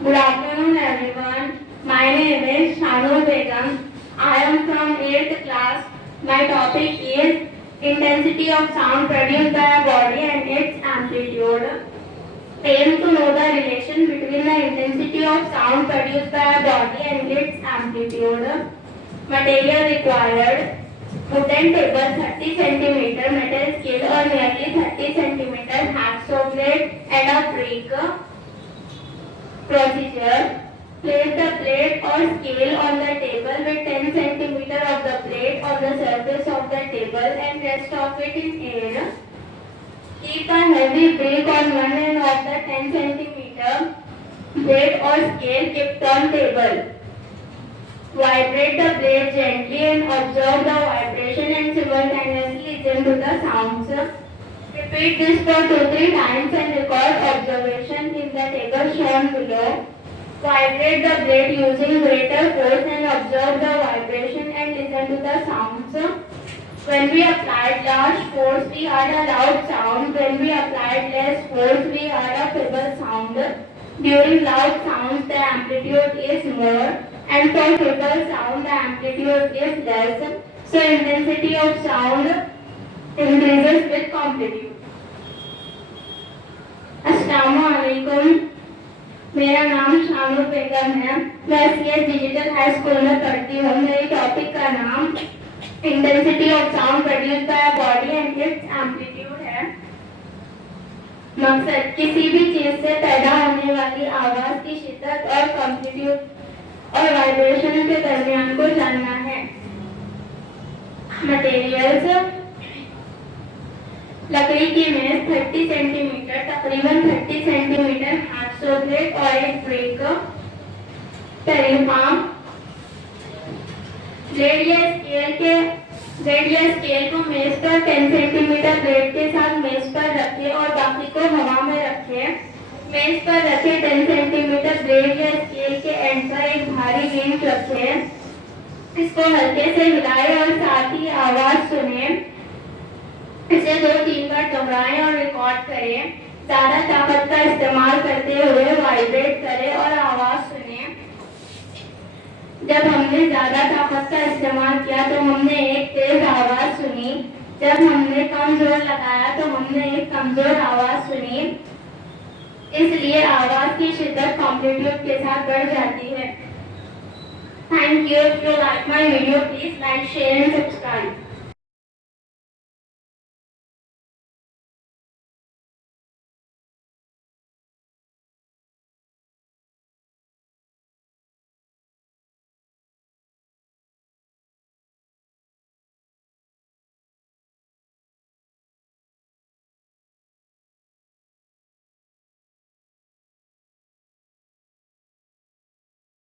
Good afternoon, everyone. My name is Shanur Begum. I am from 8th class. My topic is intensity of sound produced by a body and its amplitude. Aim to know the relation between the intensity of sound produced by a body and its amplitude. Material required: wooden table 30 cm, metal scale or nearly 30 cm, hacksaw blade and a brick. Procedure: place the plate or scale on the table with 10 cm of the plate on the surface of the table and rest of it in air. Keep a heavy brick on one end of the 10 cm plate or scale kept on table. Vibrate the plate gently and observe the vibration and simultaneously listen to the sounds. Repeat this for 2-3 times and record observation in the table shown below. Vibrate the blade using greater force and observe the vibration and listen to the sounds. When we applied large force, we heard a loud sound. When we applied less force, we heard a feeble sound. During loud sounds, the amplitude is more, and for feeble sound, the amplitude is less. So intensity of sound increases with amplitude. अस्सलामुअलैकुम, मेरा नाम शानूर बेगम है। मैं CS digital high school में पढ़ती हूँ। मेरे topic का नाम intensity of sound produced by body and it's amplitude है। मकसद किसी भी चीज से पैदा होने वाली आवाज की शिद्दत और एम्पलीट्यूड और वाइब्रेशन के दरमियान को जानना है। मटेरियल्स: लकड़ी की मेज 30 सेंटीमीटर, तकरीबन 30 सेंटीमीटर, हाथ ब्लेड और एक ब्रेक। परिमाप: ब्लेड या स्केल को मेज पर 10 सेंटीमीटर ब्लेड के साथ मेज पर रखें और बाकी को हवा में रखें। मेज पर रखे 10 सेंटीमीटर ब्लेड या स्केल के एंड पर एक भारी गेंद रखें। इसको हल्के से हिलाएं और साथ ही आवाज सुने। इसे 2-3 बार दोहराएं और रिकॉर्ड करें। ज्यादा ताकत का इस्तेमाल करते हुए वाइब्रेट करें और आवाज सुने। जब हमने ज्यादा ताकत का इस्तेमाल किया तो हमने एक तेज आवाज सुनी। जब हमने कम जोर लगाया तो हमने एक कमजोर आवाज सुनी। इसलिए आवाज की शिद्दत एम्पलीट्यूड के साथ बढ़ जाती है। Thank you. If you like my video, please like, share and subscribe.